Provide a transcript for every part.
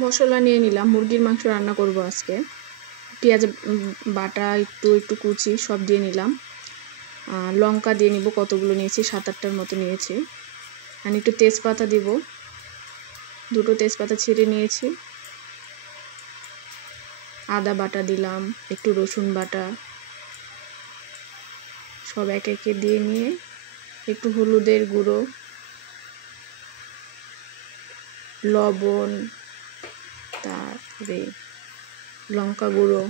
মশলা নিয়ে নিলাম, মুরগির মাংস রান্না করব আজকে। পেঁয়াজ বাটা একটু কুচি সব দিয়ে নিলাম। লঙ্কা দিয়ে নিব, কতগুলো নিয়েছি 7-8টার মতো নিয়েছি। আর একটু তেজপাতা দিব, 2টো তেজপাতা ছিঁড়ে নিয়েছি। আদা বাটা দিলাম, একটু রসুন বাটা, সব একে একে দিয়ে নিয়ে একটু হলুদের গুঁড়ো, লবণ, তারপরে লঙ্কা গুঁড়ো,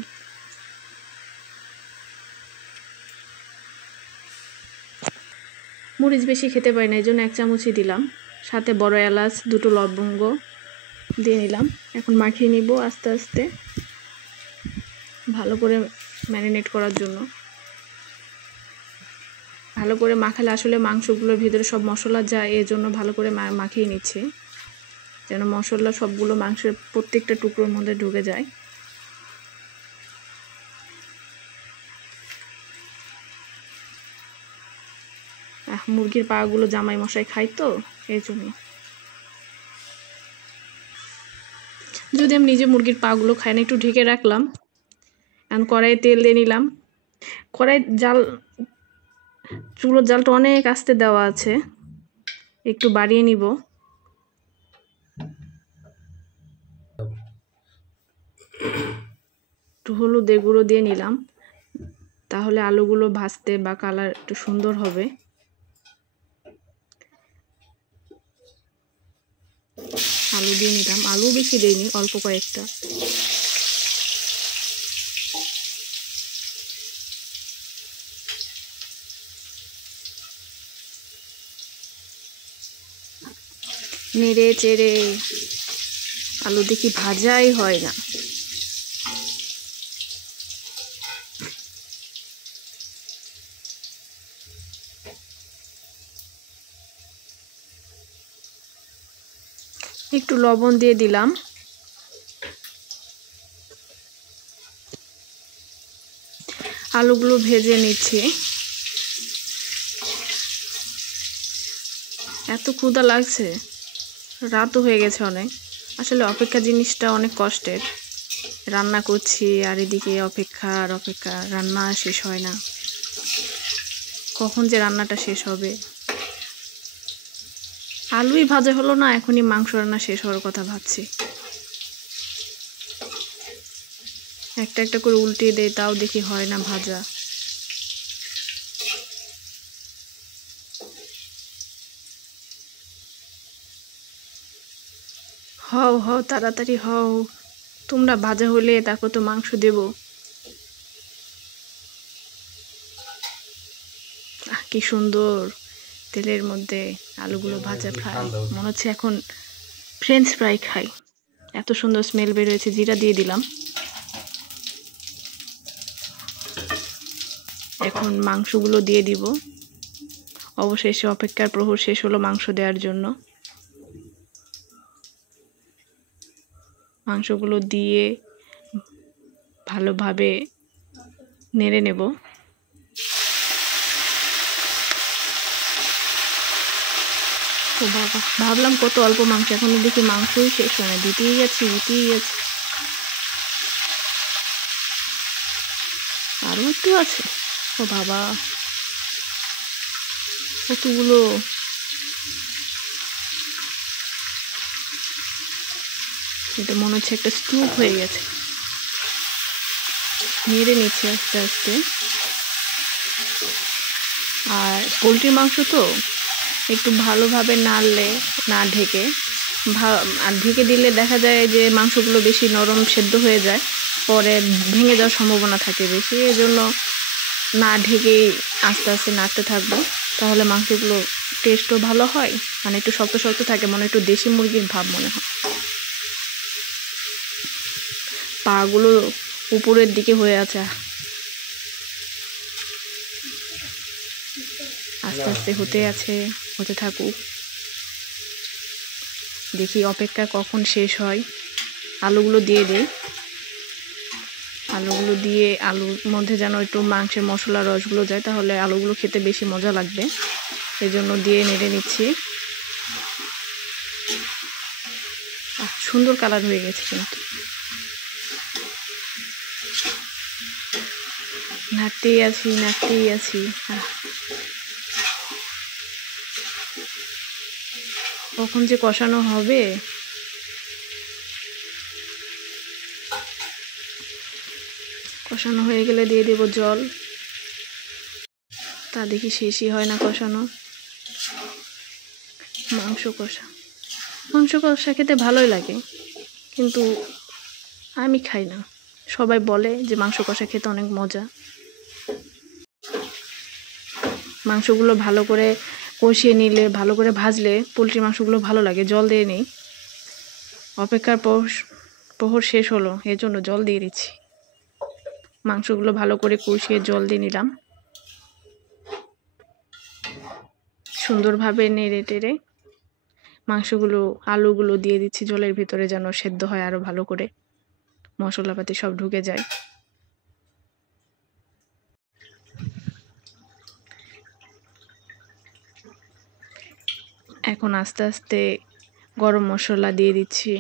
মরিচ বেশি খেতে পারি না, এই জন্য 1 চামচই দিলাম। সাথে বড় এলাচ, 2টো লবঙ্গ দিয়ে নিলাম। এখন মাখিয়ে নিব আস্তে আস্তে, ভালো করে ম্যারিনেট করার জন্য। ভালো করে মাখালে আসলে মাংসগুলোর ভিতরে সব মশলা যায়, এই জন্য ভালো করে মাখিয়ে নিচ্ছি, যেন মশলা সবগুলো মাংসের প্রত্যেকটা টুকরোর মধ্যে ঢুকে যায়। মুরগির পাগুলো জামাই মশাই খাই তো, এই জন্য। যদি আমি নিজে মুরগির পাগুলো খাই না, একটু ঢেকে রাখলাম। এখন কড়াইয়ে তেল দিয়ে নিলাম। কড়াইয়ের চুলোর জালটা অনেক আস্তে দেওয়া আছে, একটু বাড়িয়ে নিব। একটু হলুদের গুঁড়ো দিয়ে নিলাম, তাহলে আলুগুলো ভাজতে বা কালার একটু সুন্দর হবে। আলু দিয়ে নিলাম, আলু বেশি দিইনি, অল্প কয়েকটা। নেড়ে চেড়ে, আলু দেখি ভাজাই হয় না। একটু লবণ দিয়ে দিলাম। আলুগুলো ভেজে নিচ্ছি। এত ক্ষুধা লাগছে, রাতও হয়ে গেছে অনেক। আসলে অপেক্ষা জিনিসটা অনেক কষ্টের। রান্না করছি আর এদিকে অপেক্ষা আর অপেক্ষা, রান্না শেষ হয় না। কখন যে রান্নাটা শেষ হবে। আলুই ভাজা হলো না, এখনই মাংস রান্না শেষ হওয়ার কথা ভাবছি। একটা একটা করে উল্টিয়ে দেয়, তাও দেখি হয় না ভাজা। হও হও, তাড়াতাড়ি হও, তোমরা ভাজা হলে তারপর তো মাংস দেব। কি সুন্দর তেলের মধ্যে আলুগুলো ভাজা ফ্রাই, মনে হচ্ছে এখন ফ্রেঞ্চ ফ্রাই খাই, এত সুন্দর স্মেল বের হয়েছে। জিরা দিয়ে দিলাম। এখন মাংসগুলো দিয়ে দিব। অবশেষে অপেক্ষার প্রহর শেষ হলো মাংস দেওয়ার জন্য। মাংসগুলো দিয়ে ভালোভাবে নেড়ে নেব। তো বাবা, ভাবলাম কত অল্প মাংস, এখনো দেখি মাংসই শেষ হয় না, দিতেই গেছি। আরও একটু আছে। ও বাবা, কতগুলো! এটা মনে হচ্ছে একটা স্টুপ হয়ে গেছে। নেড়ে নিচ্ছে আস্তে আস্তে। আর পোলট্রির মাংস তো একটু ভালোভাবে নাড়লে, না ঢেকে, আর ঢেকে দিলে দেখা যায় যে মাংসগুলো বেশি নরম সেদ্ধ হয়ে যায়, পরে ভেঙে যাওয়ার সম্ভাবনা থাকে বেশি। এই জন্য না ঢেকেই আস্তে আস্তে নাড়তে থাকবো, তাহলে মাংসগুলো টেস্টও ভালো হয়। মানে একটু শক্ত শক্ত থাকে, মনে একটু দেশি মুরগির ভাব মনে হয়। পাগুলো উপরের দিকে হয়ে আছে, আস্তে আস্তে হতে থাকুক। দেখি অপেক্ষা কখন শেষ হয়। আলুগুলো দিয়ে দিই। আলুগুলো দিয়ে আলুর মধ্যে যেন একটু মাংসের মশলা রসগুলো যায়, তাহলে আলুগুলো খেতে বেশি মজা লাগবে। এই জন্য দিয়ে নেড়ে নিচ্ছি। সুন্দর কালার হয়ে গেছে কিন্তু নাড়তেই আছি কখন যে কষানো হবে। কষানো হয়ে গেলে দিয়ে দেব জল। তা দেখি শেষই হয় না কষানো। মাংস কষা খেতে ভালোই লাগে, কিন্তু আমি খাই না। সবাই বলে যে মাংস কষা খেতে অনেক মজা। মাংসগুলো ভালো করে কষিয়ে নিলে, ভালো করে ভাজলে পোলট্রি মাংসগুলো ভালো লাগে। জল দিয়ে নিই, অপেক্ষার প্রহর শেষ হলো, এর জন্য জল দিয়ে দিচ্ছি। মাংসগুলো ভালো করে কষিয়ে জল দিয়ে নিলাম। সুন্দরভাবে নেড়ে টেড়ে মাংসগুলো, আলুগুলো দিয়ে দিচ্ছি জলের ভিতরে, যেন সেদ্ধ হয় আরো ভালো করে, মশলাপাতি সব ঢুকে যায়। এখন আস্তে আস্তে গরম মশলা দিয়ে দিচ্ছি,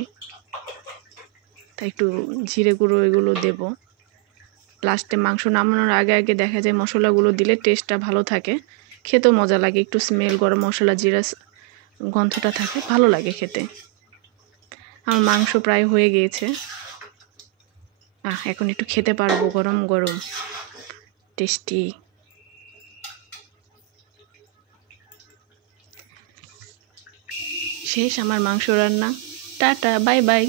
তাই একটু জিরে গুঁড়ো এগুলো দেব। লাস্টে মাংস নামানোর আগে আগে দেখা যায় মশলাগুলো দিলে টেস্টটা ভালো থাকে, খেতেও মজা লাগে। একটু স্মেল, গরম মশলা, জিরা গন্ধটা থাকে, ভালো লাগে খেতে। আমার মাংস প্রায় হয়ে গিয়েছে। এখন একটু খেতে পারবো, গরম গরম টেস্টি। শেষ আমার মাংস রান্না। Tata, bye bye.